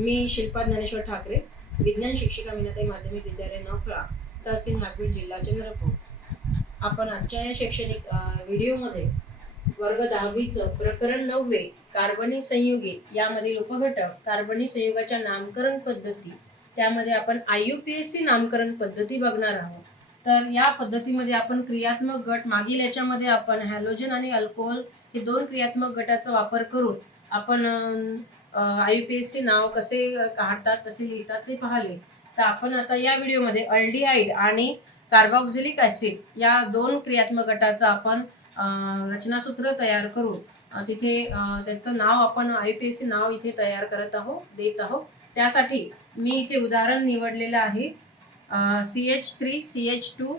मी शिल्पा ज्ञानेश्वर ठाकरे विज्ञान शिक्षिका विनाताई माध्यमिक विद्यालय नौखळा तहसील नागपूर जिल्हा चंद्रपूर. आपण आजच्या या शैक्षणिक व्हिडिओमध्ये वर्ग दहावीचं प्रकरण नववे कार्बनिक संयुगे यामधील उपघटक कार्बनिक संयुगाच्या नामकरण पद्धती त्यामध्ये आपण I U P S C नामकरण पद्धती बघणार आहोत. तर या पद्धतीमध्ये आपण क्रियात्मक गट मागील याच्यामध्ये आपण हॅलोजन आणि अल्कोहोल हे दोन क्रियात्मक गटाचा वापर करून आपण I U P S C नाव कसे काढतात कसे लिहितात ते पाहिले. तर आपण आता या व्हिडिओमध्ये अल्डिहाइड आणि कार्बॉक्झिलिक ॲसिड या दोन क्रियात्मक गटाचं आपण रचनासूत्र तयार करून तिथे त्याचं नाव आपण आय पी एस सी नाव इथे तयार करत आहोत देत आहोत त्यासाठी मी इथे उदाहरण निवडलेलं आहे. C H three C H two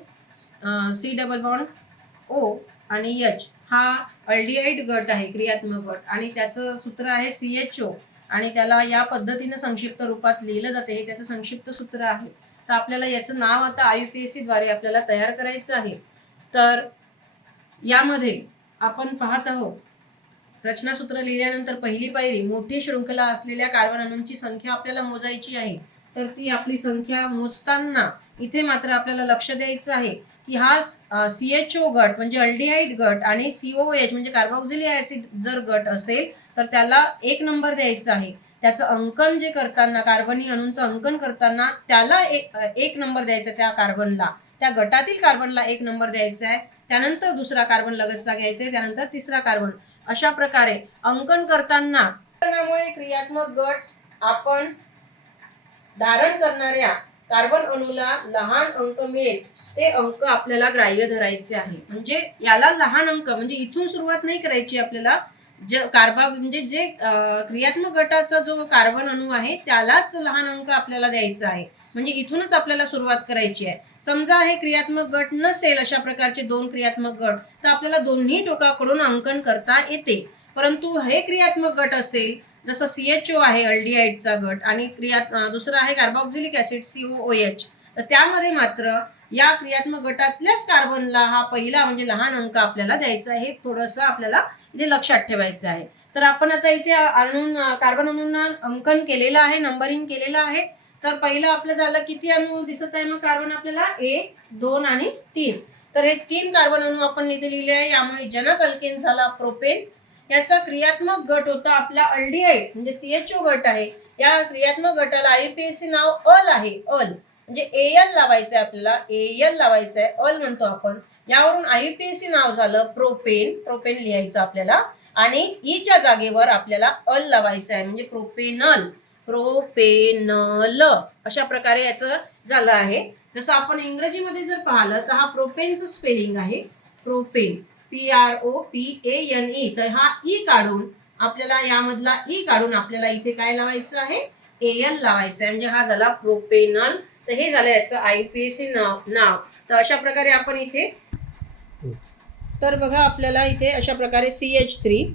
C double bond O आणि एच. हा अल्डिहाइड गट आहे क्रियात्मक गट. आणि त्याचं सूत्र आहे सी एच ओ आणि त्याला या पद्धतीनं संक्षिप्त रूपात लिहिलं जाते. हे त्याचं संक्षिप्त सूत्र आहे. तर आपल्याला याचं नाव आता आय यू पी एस सीद्वारे आपल्याला तयार करायचं आहे. तर यामध्ये आपण पाहत आहोत रचनासूत्र लिहिल्यानंतर पहिली पायरी मोठी शृंखला असलेल्या कार्बन अणूंची संख्या आपल्याला मोजायची आहे. तर ती आपली संख्या मोजताना इथे मात्र आपल्याला लक्ष द्यायचं आहे की हा सी एच ओ गट म्हणजे अल्डिहाईड गट आणि सी ओ एच म्हणजे कार्बॉक्झिलिक ॲसिड जर गट असेल तर त्याला एक नंबर द्यायचा आहे. त्याचं अंकन जे करताना कार्बनी अणूंचं अंकन करताना त्याला एक एक नंबर द्यायचा त्या कार्बनला. त्या गटातील कार्बनला एक नंबर द्यायचा आहे. त्यानंतर दुसरा कार्बन लगतचा घ्यायचा आहे. त्यानंतर तिसरा कार्बन. अशा प्रकारे अंकन करताना क्रियात्मक गट आपण धारण करणाऱ्या कार्बन अणूला लहान अंक मिळेल. ते अंक आपल्याला ग्राह्य धरायचे आहे. म्हणजे याला लहान अंक म्हणजे इथून सुरुवात नाही करायची आपल्याला. जे कार्बा म्हणजे जे क्रियात्मक गटाचा जो कार्बन अणू आहे त्यालाच लहान अंक आपल्याला द्यायचा आहे. म्हणजे इथूनच आपल्याला सुरुवात करायची आहे. समजा हे क्रियात्मक गट नसेल अशा प्रकारचे दोन क्रियात्मक गट तर आपल्याला दोन्ही टोकाकडून अंकन करता येते. परंतु हे क्रियात्मक गट असेल जसं सी एच ओ आहे अल्डिहाइडचा गट आणि क्रिया दुसरा आहे carboxylic acid C O H तर त्यामध्ये मात्र या क्रियात्मक गटातल्याच कार्बनला हा पहिला म्हणजे लहान अंक आपल्याला द्यायचा आहे. हे थोडंसं आपल्याला इथे लक्षात ठेवायचं आहे. तर आपण आता इथे आणून कार्बन अणूंना अंकन केलेलं आहे नंबरिंग केलेलं आहे. तर पहिलं आपलं झालं किती अणू दिसत आहे मग कार्बन आपल्याला? एक दोन आणि तीन. तर हे तीन कार्बन अणू आपण इथे लिहिले आहे. यामुळे जनक अल्केन झाला प्रोपेन याचा क्रियात्मक गट होता आपला अल्डिहाइड म्हणजे सीएचओ गट आहे. या क्रियात्मक गटाला आय पी एस सी नाव अल आहे. अल. म्हणजे एल लावायचं आहे आपल्याला एल लावायचं आहे अल म्हणतो आपण. यावरून आय पी एस सी नाव झालं प्रोपेन प्रोपेन लिहायचं आपल्याला. आणि e ईच्या जागेवर आपल्याला अल लावायचं आहे म्हणजे प्रोपेनल प्रोपेनल अशा प्रकारे याचं झालं आहे. जसं आपण इंग्रजीमध्ये जर पाहिलं तर हा प्रोपेनचं स्पेलिंग आहे. Propane P R O P A N E तर हा ई काढून आपल्याला यामधला ई काढून आपल्याला इथे काय लावायचं आहे? ए एल लावायचं आहे म्हणजे हा झाला प्रोपेनल तर हे झालं याचं आय पी एस सी नाव नाव. तर अशा प्रकारे आपण इथे तर बघा आपल्याला इथे अशा प्रकारे C H three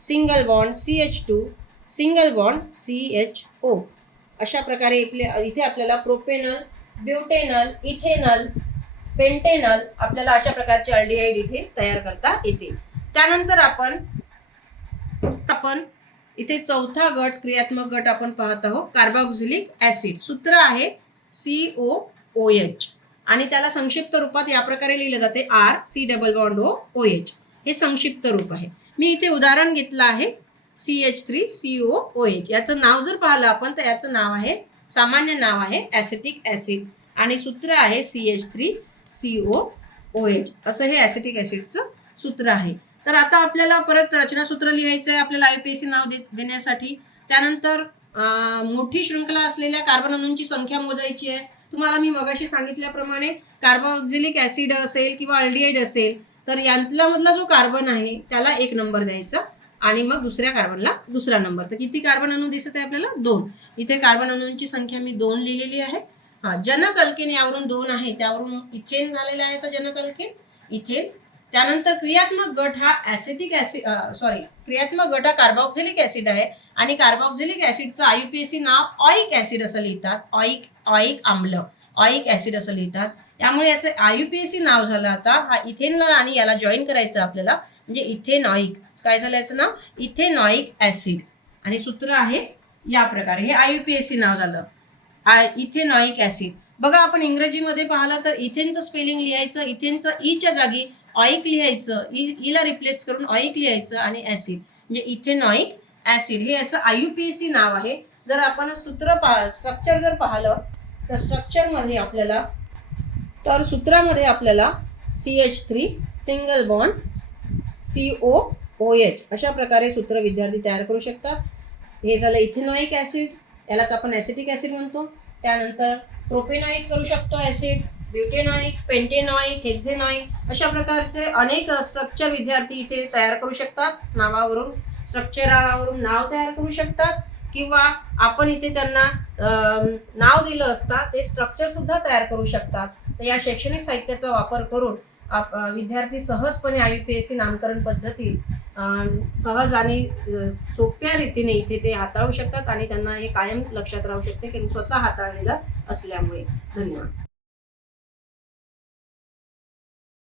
single bond C H two single bond C H O अशा प्रकारे आपले इथे आपल्याला प्रोपेनल ब्युटेनल इथेनल पेंटेनल आपल्याला अशा प्रकारचे अल्डिहाइड इथे तयार करता येते. त्यानंतर आपण आपण इथे चौथा गट क्रियात्मक गट आपण पाहत आहोत कार्बॉक्झिलिक ॲसिड सूत्र आहे सी ओ ओ एच आणि त्याला संक्षिप्त रूपात या प्रकारे लिहिलं जाते R C double bond O O H हे संक्षिप्त रूप आहे. मी इथे उदाहरण घेतलं आहे C H three C O O H याचं नाव जर पाहिलं आपण तर याचं नाव आहे सामान्य नाव आहे ॲसिटिक ॲसिड आणि सूत्र आहे C H three C O O H असं हे ॲसिटिक ॲसिडचं सूत्र आहे. तर आता आपल्याला परत रचनासूत्र लिहायचं आहे आपल्याला आय पी एस सी नाव दे देण्यासाठी. त्यानंतर मोठी शृंखला असलेल्या कार्बन अणूंची संख्या मोजायची आहे. तुम्हाला मी मगाशी सांगितल्याप्रमाणे कार्बोक्झिलिक ॲसिड असेल किंवा अल्डिहाइड असेल तर यांतला मधला जो कार्बन आहे त्याला एक नंबर द्यायचा आणि मग दुसऱ्या कार्बनला दुसरा नंबर. तर किती कार्बन अणू दिसत आहे आपल्याला? दोन. इथे कार्बन अणूंची संख्या मी दोन लिहिलेली आहे. हा जनकल्केन यावरून दोन आहे. त्यावरून इथेन झालेला आहे याचा जनक इथेन त्यानंतर क्रियात्मक गट हा ॲसिटिक ॲसिड सॉरी क्रियात्मक गट हा कार्बॉक्झिलिक ॲसिड आहे आणि कार्बॉक्झिलिक ॲसिडचं आयुपीएसी नाव ऑइक ॲसिड असं लिहितात. ऑइक ऑइक आम्ल ऑइक ॲसिड असं लिहितात. त्यामुळे याचं आय आयुपीएसी नाव झालं आता हा इथेनला आणि याला जॉईन करायचं आपल्याला म्हणजे इथेनॉइक. काय झालं याचं नाव? Ethanoic acid. आणि सूत्र आहे या प्रकारे. हे I U P S C नाव झालं. I ethanoic acid. बघा आपण इंग्रजीमध्ये पाहिलं तर इथेनचं स्पेलिंग लिहायचं इथेनचं ईच्या जागी ऑइक लिहायचं ई ईला रिप्लेस करून ऑइक लिहायचं आणि ॲसिड म्हणजे इथेनॉइक ॲसिड हे याचं I U P S C नाव आहे. जर आपण सूत्र पा स्ट्रक्चर जर पाहिलं तर स्ट्रक्चरमध्ये आपल्याला तर सूत्रामध्ये आपल्याला C H three single bond C O O H अशा प्रकारे सूत्र विद्यार्थी तयार करू शकतात. हे झालं इथेनॉइक ॲसिड यालाच आपण ॲसिटिक ॲसिड म्हणतो. त्यानंतर प्रोपेनॉइक करू शकतो ॲसिड ब्युटेनॉइक पेंटेनॉइक हेक्झेनॉइक अशा प्रकारचे अनेक स्ट्रक्चर विद्यार्थी इथे तयार करू शकतात. नावावरून स्ट्रक्चरावरून नाव तयार करू शकतात किंवा आपण इथे त्यांना नाव दिलं असता ते स्ट्रक्चर सुद्धा तयार करू शकतात. तर या शैक्षणिक साहित्याचा वापर करून आप विद्यार्थी सहजपणे I U P S C नामकरण पद्धती सहज आणि सोप्या रीतीने इथे ते हाताळू शकतात आणि त्यांना हे कायम लक्षात राहू शकते की स्वतः हाताळलेलं असल्यामुळे. धन्यवाद.